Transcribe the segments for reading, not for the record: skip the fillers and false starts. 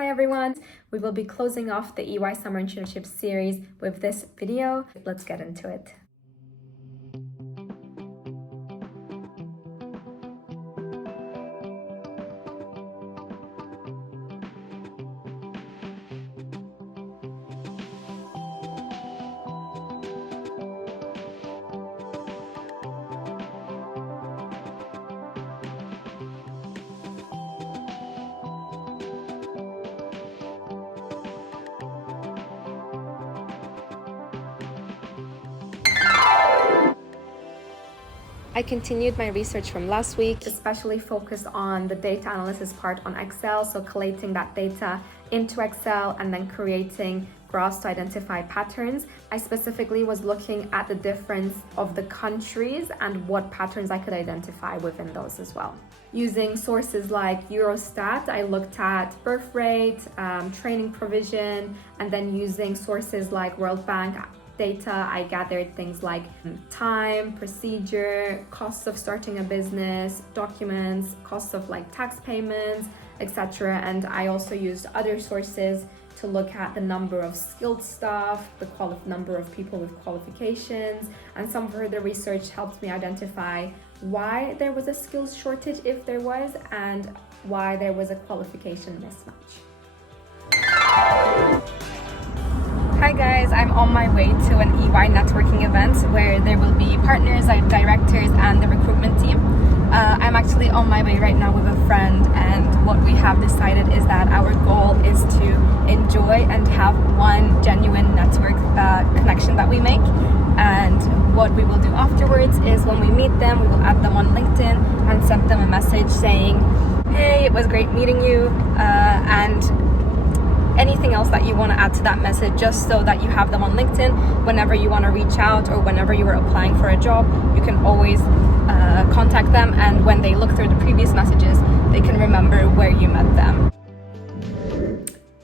Hi everyone! We will be closing off the EY Summer Internship series with this video. Let's get into it. I continued my research from last week, especially focused on the data analysis part on Excel, so collating that data into Excel and then creating graphs to identify patterns. I specifically was looking at the difference of the countries and what patterns I could identify within those as well. Using sources like Eurostat, I looked at birth rate, training provision, and then using sources like World Bank data, I gathered things like time, procedure, costs of starting a business, documents, costs of like tax payments, etc. And I also used other sources to look at the number of skilled staff, the number of people with qualifications, and some further research helped me identify why there was a skills shortage, if there was, and why there was a qualification mismatch. Hi guys, I'm on my way to an EY networking event where there will be partners, directors, and the recruitment team. I'm actually on my way right now with a friend, and what we have decided is that our goal is to enjoy and have one genuine network connection that we make. And what we will do afterwards is when we meet them, we will add them on LinkedIn and send them a message saying, hey, it was great meeting you, and anything else that you want to add to that message, just so that you have them on LinkedIn. Whenever you want to reach out or whenever you are applying for a job, you can always contact them, and when they look through the previous messages, they can remember where you met them.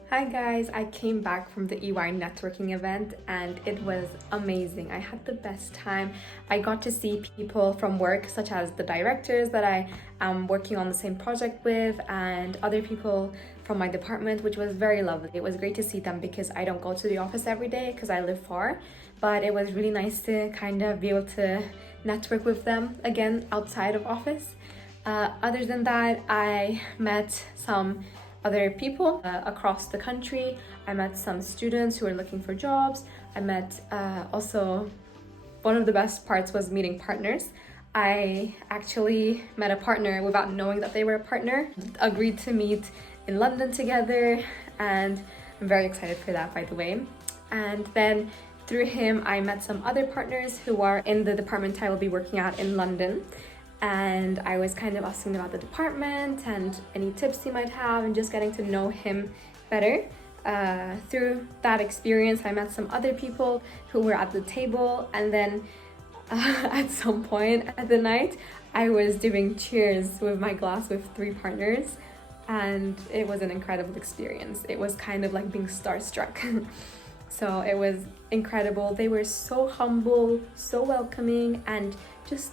Hi guys, I came back from the EY networking event and it was amazing. I had the best time. I got to see people from work, such as the directors that I am working on the same project with, and other people from my department, which was very lovely. It was great to see them because I don't go to the office every day because I live far, but it was really nice to kind of be able to network with them again outside of office. Other than that, I met some other people across the country. I met some students who are looking for jobs. I met also, one of the best parts was meeting partners. I actually met a partner without knowing that they were a partner, agreed to meet in London together, and I'm very excited for that, by the way. And then through him, I met some other partners who are in the department I will be working at in London. And I was kind of asking about the department and any tips he might have, and just getting to know him better. Through that experience, I met some other people who were at the table, and then at some point at the night, I was doing cheers with my glass with 3 partners, and it was an incredible experience. It was kind of like being starstruck. So it was incredible. They were so humble, so welcoming, and just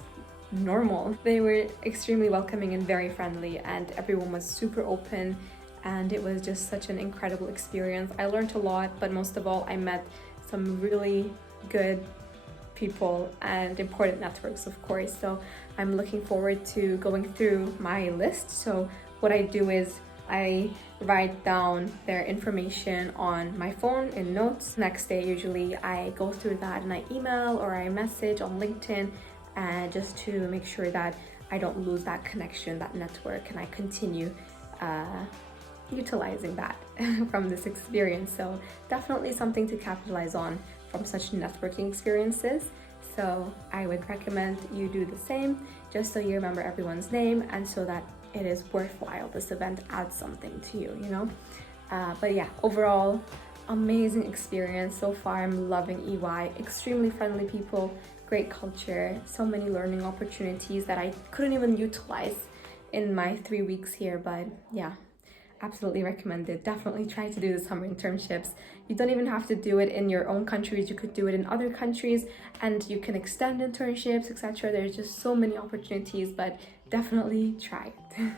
normal. They were extremely welcoming and very friendly, and everyone was super open, and it was just such an incredible experience. I learned a lot, but most of all, I met some really good people and important networks, of course. So I'm looking forward to going through my list. So what I do is I write down their information on my phone in notes. Next day, usually I go through that and I email or I message on LinkedIn, and just to make sure that I don't lose that connection, that network, and I continue utilizing that from this experience. So definitely something to capitalize on from such networking experiences. So I would recommend you do the same, just so you remember everyone's name and so that it is worthwhile. This event adds something to you, you know? But yeah, overall, amazing experience so far. I'm loving EY, extremely friendly people, great culture, so many learning opportunities that I couldn't even utilize in my 3 weeks here. But yeah, absolutely recommend it. Definitely try to do the summer internships. You don't even have to do it in your own countries. You could do it in other countries, and you can extend internships, etc. There's just so many opportunities, but definitely try it.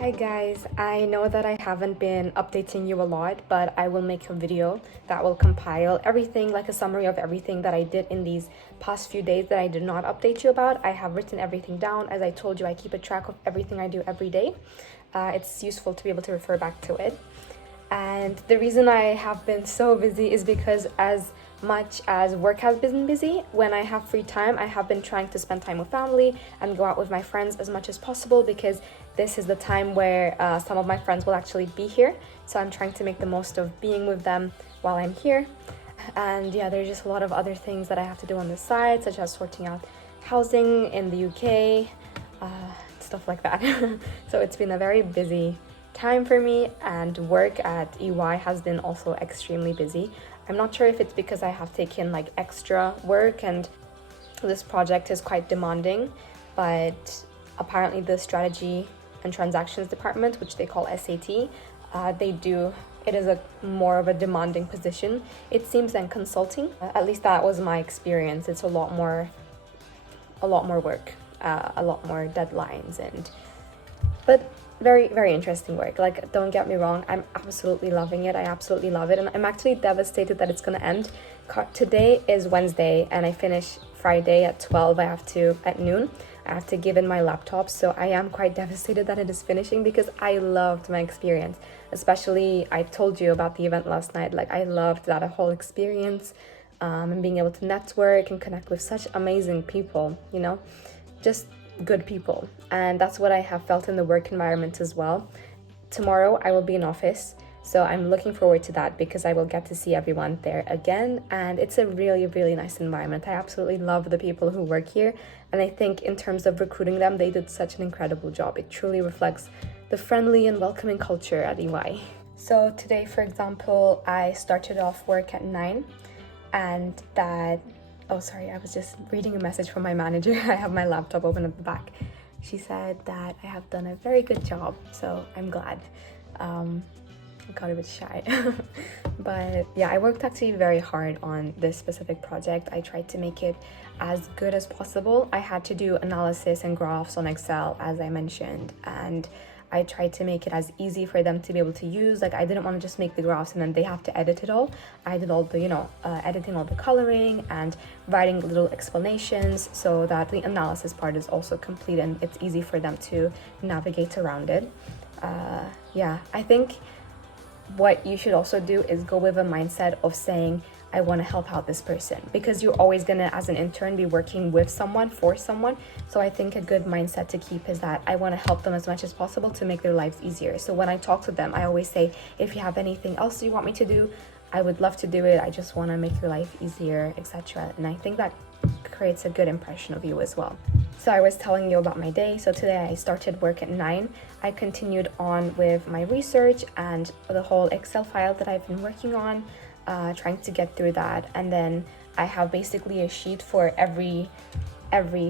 Hi guys, I know that I haven't been updating you a lot, but I will make a video that will compile everything, like a summary of everything that I did in these past few days that I did not update you about. I have written everything down. As I told you, I keep a track of everything I do every day. It's useful to be able to refer back to it. And the reason I have been so busy is because as much as work has been busy, when I have free time, I have been trying to spend time with family and go out with my friends as much as possible, because this is the time where some of my friends will actually be here. So I'm trying to make the most of being with them while I'm here. And yeah, there's just a lot of other things that I have to do on the side, such as sorting out housing in the UK, stuff like that. So it's been a very busy time for me, and work at EY has been also extremely busy. I'm not sure if it's because I have taken like extra work and this project is quite demanding, but apparently the strategy and transactions department, which they call SAT, it is a more of a demanding position, it seems, than consulting. At least that was my experience. It's a lot more work, a lot more deadlines, but very, very interesting work. Like, don't get me wrong, I'm absolutely loving it. I absolutely love it, and I'm actually devastated that it's gonna end. Today is Wednesday and I finish Friday at 12. At noon I have to give in my laptop, so I am quite devastated that it is finishing, because I loved my experience. Especially, I told you about the event last night. Like, I loved that whole experience, and being able to network and connect with such amazing people, just good people. And that's what I have felt in the work environment as well. Tomorrow I will be in office, so I'm looking forward to that, because I will get to see everyone there again, and it's a really, really nice environment. I absolutely love the people who work here, and I think in terms of recruiting them, they did such an incredible job. It truly reflects the friendly and welcoming culture at EY. So today, for example, I started off work at 9, and oh, sorry, I was just reading a message from my manager. I have my laptop open at the back. She said that I have done a very good job, so I'm glad. I got a bit shy. But yeah, I worked actually very hard on this specific project. I tried to make it as good as possible. I had to do analysis and graphs on Excel, as I mentioned, and I tried to make it as easy for them to be able to use. Like, I didn't want to just make the graphs and then they have to edit it all. I did all the, editing all the coloring and writing little explanations, so that the analysis part is also complete and it's easy for them to navigate around it. Yeah, I think what you should also do is go with a mindset of saying, I want to help out this person, because you're always gonna, as an intern, be working with someone, for someone. So I think a good mindset to keep is that I want to help them as much as possible to make their lives easier. So when I talk to them, I always say, if you have anything else you want me to do, I would love to do it. I just want to make your life easier, etc. And I think that creates a good impression of you as well. So I was telling you about my day. So today I started work at 9. I continued on with my research and the whole Excel file that I've been working on, trying to get through that. And then I have basically a sheet for every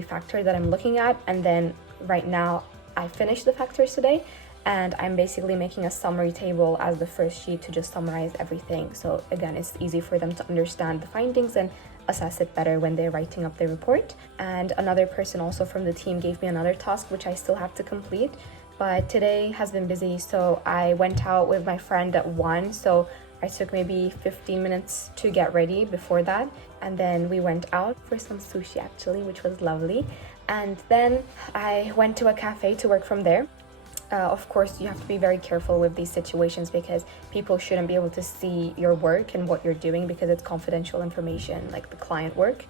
factor that I'm looking at. And then right now I finished the factors today, and I'm basically making a summary table as the first sheet to just summarize everything. So again, it's easy for them to understand the findings and assess it better when they're writing up their report. And another person also from the team gave me another task, which I still have to complete. But today has been busy, so I went out with my friend at 1. So I took maybe 15 minutes to get ready before that. And then we went out for some sushi, actually, which was lovely. And then I went to a cafe to work from there. Of course, you have to be very careful with these situations, because people shouldn't be able to see your work and what you're doing, because it's confidential information, like the client work.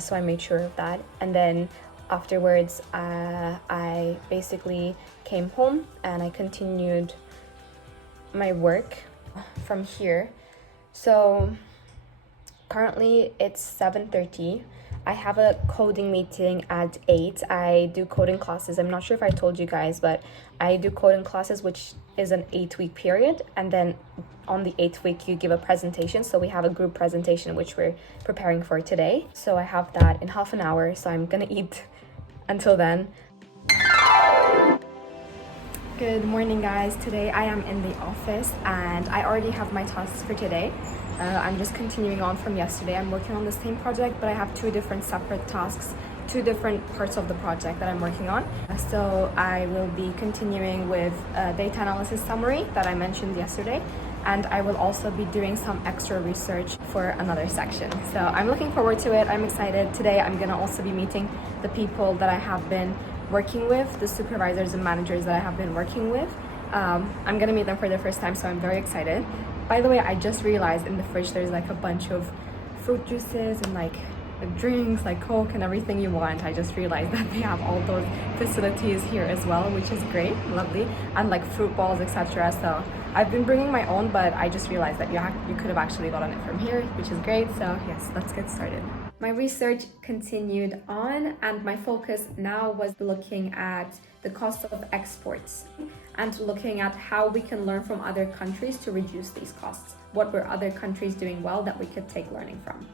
So I made sure of that. And then afterwards, I basically came home and I continued my work from here. So currently it's 7:30. I have a coding meeting at 8. I do coding classes. I'm not sure if I told you guys, but I do coding classes, which is an 8-week period. And then on the 8th week, you give a presentation. So we have a group presentation, which we're preparing for today. So I have that in half an hour. So I'm gonna eat until then. Good morning, guys. Today I am in the office and I already have my tasks for today. I'm just continuing on from yesterday. I'm working on the same project, but I have 2 different separate tasks two different parts of the project that I'm working on. So I will be continuing with a data analysis summary that I mentioned yesterday, and I will also be doing some extra research for another section. So I'm looking forward to it. I'm excited. Today I'm gonna also be meeting the people that I have been working with, the supervisors and managers that I have been working with. I'm gonna meet them for the first time, so I'm very excited. By the way, I just realized in the fridge there's like a bunch of fruit juices and like drinks, like Coke and everything you want. I just realized that they have all those facilities here as well, which is great, lovely, and like fruit balls, etc. So I've been bringing my own, but I just realized that you could have actually gotten it from here, which is great. So yes, let's get started. My research continued on, and my focus now was looking at the cost of exports and looking at how we can learn from other countries to reduce these costs. What were other countries doing well that we could take learning from?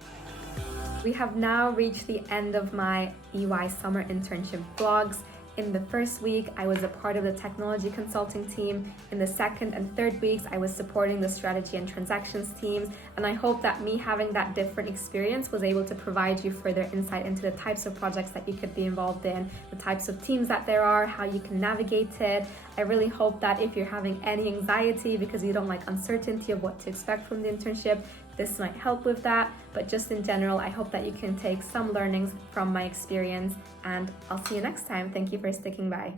We have now reached the end of my EY summer internship vlogs. In the first week, I was a part of the technology consulting team. In the second and third weeks, I was supporting the strategy and transactions teams. And I hope that me having that different experience was able to provide you further insight into the types of projects that you could be involved in, the types of teams that there are, how you can navigate it. I really hope that if you're having any anxiety because you don't like uncertainty of what to expect from the internship, this might help with that. But just in general, I hope that you can take some learnings from my experience, and I'll see you next time. Thank you for sticking by.